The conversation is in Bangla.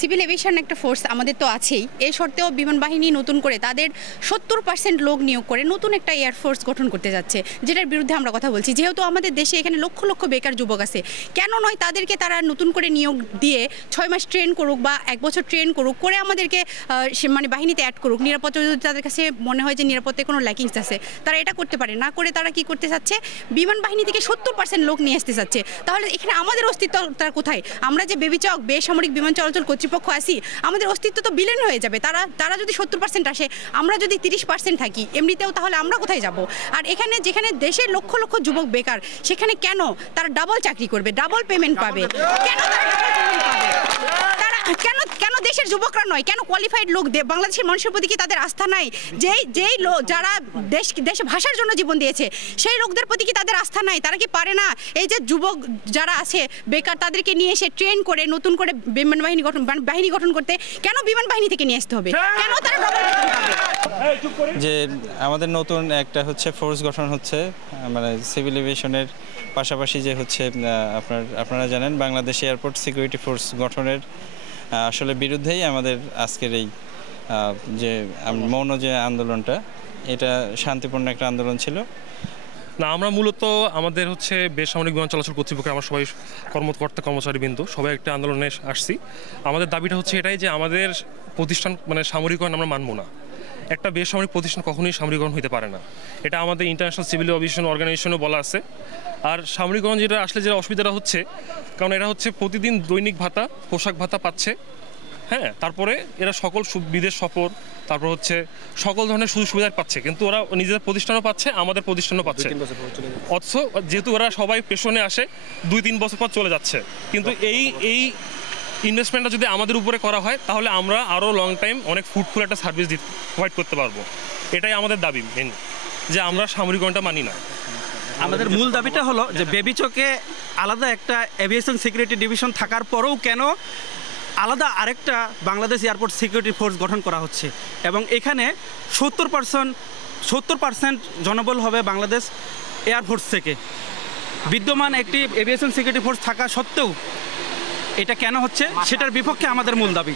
সিভিল এভিয়েশন একটা ফোর্স আমাদের তো আছেই, এই সত্ত্বেও বিমান বাহিনী নতুন করে তাদের 70% লোক নিয়োগ করে নতুন একটা এয়ারফোর্স গঠন করতে যাচ্ছে, যেটার বিরুদ্ধে আমরা কথা বলছি। যেহেতু আমাদের দেশে এখানে লক্ষ লক্ষ বেকার যুবক আছে, কেন নয় তাদেরকে তারা নতুন করে নিয়োগ দিয়ে 6 মাস ট্রেন করুক বা 1 বছর ট্রেন করুক, করে আমাদেরকে মানে বাহিনীতে অ্যাড করুক। নিরাপত্তা যদি তাদের কাছে মনে হয় যে নিরাপত্তায় কোনো ল্যাকিংস আছে, তারা এটা করতে পারে। না করে তারা কি করতে চাচ্ছে, বিমান বাহিনী থেকে 70% লোক নিয়ে আসতে চাচ্ছে। তাহলে এখানে আমাদের অস্তিত্ব তার কোথায়? আমরা যে বেবিচক বেসামরিক বিমান চলাচল কর্তৃপক্ষ আছি, আমাদের অস্তিত্ব তো বিলীন হয়ে যাবে। তারা যদি 70% আসে, আমরা যদি 30% থাকি এমনিতেও, তাহলে আমরা কোথায় যাব? আর এখানে যেখানে দেশের লক্ষ লক্ষ যুবক বেকার, সেখানে কেন তারা ডাবল চাকরি করবে, ডাবল পেমেন্ট পাবে? কেন তারা ডাবল পেমেন্ট পাবে? কেন দেশের যুবকরা নয়, কেন কোয়ালিফাইড লোক বাংলাদেশের মানুষের প্রতি কি তাদের আস্থা নাই? যেই লোক যারা দেশে ভাষার জন্য জীবন দিয়েছে, সেই লোকদের প্রতি কি তাদের আস্থা নাই? তারা কি পারে না এই যে যুবক যারা আছে বেকার, তাদেরকে নিয়ে এসে ট্রেন করে নতুন করে বিমান বাহিনী গঠন করতে? কেন বিমান বাহিনী থেকে নিয়ে আসতে হবে? কেন তারা ডাবল পাবে? যে আমাদের নতুন একটা হচ্ছে ফোর্স গঠন হচ্ছে, মানে সিভিল এভিয়েশনের পাশাপাশি যে হচ্ছে আপনারা জানেন বাংলাদেশ এয়ারপোর্ট সিকিউরিটি ফোর্স গঠনের আসলে বিরুদ্ধেই আমাদের আজকের এই যে মৌন যে আন্দোলনটা, এটা শান্তিপূর্ণ একটা আন্দোলন ছিল না। আমরা মূলত আমাদের হচ্ছে বেসামরিক বিমান চলাচল কর্তৃপক্ষে আমরা সবাই কর্মকর্তা কর্মচারীবৃন্দ সবাই একটা আন্দোলনে আসছি। আমাদের দাবিটা হচ্ছে এটাই যে আমাদের প্রতিষ্ঠান মানে সামরিকরণ আমরা মানব না। একটা বেসামরিক প্রতিষ্ঠান কখনোই সামরিকরণ হতে পারে না, এটা আমাদের ইন্টারন্যাশনাল সিভিল এভিয়েশন অর্গানাইজেশনও বলা আছে। আর সামরিকরণ যেটা আসলে যেটা অসুবিধাটা হচ্ছে, কারণ এরা হচ্ছে প্রতিদিন দৈনিক ভাতা, পোশাক ভাতা পাচ্ছে, হ্যাঁ, তারপরে এরা সকল বিদেশ সফর, তারপর হচ্ছে সকল ধরনের সুযোগ সুবিধা পাচ্ছে, কিন্তু ওরা নিজেদের প্রতিষ্ঠানও পাচ্ছে, আমাদের প্রতিষ্ঠানও পাচ্ছে। অথচ যেহেতু ওরা সবাই পেশনে আসে 2-3 বছর পর চলে যাচ্ছে, কিন্তু এই ইনভেস্টমেন্টটা যদি আমাদের উপরে করা হয়, তাহলে আমরা আরও লং টাইম অনেক ফ্রুটফুল একটা সার্ভিস প্রোভাইড করতে পারবো। এটাই আমাদের দাবি মেন, যে আমরা সামরিকরণটা মানি না। আমাদের মূল দাবিটা হলো যে বেবিচকে আলাদা একটা এভিয়েশন সিকিউরিটি ডিভিশন থাকার পরেও কেন আলাদা আরেকটা বাংলাদেশ এয়ারপোর্ট সিকিউরিটি ফোর্স গঠন করা হচ্ছে, এবং এখানে 70% জনবল হবে বাংলাদেশ এয়ারফোর্স থেকে। বিদ্যমান একটি এভিয়েশন সিকিউরিটি ফোর্স থাকা সত্ত্বেও এটা কেন হচ্ছে, সেটার বিপক্ষে আমাদের মূল দাবি।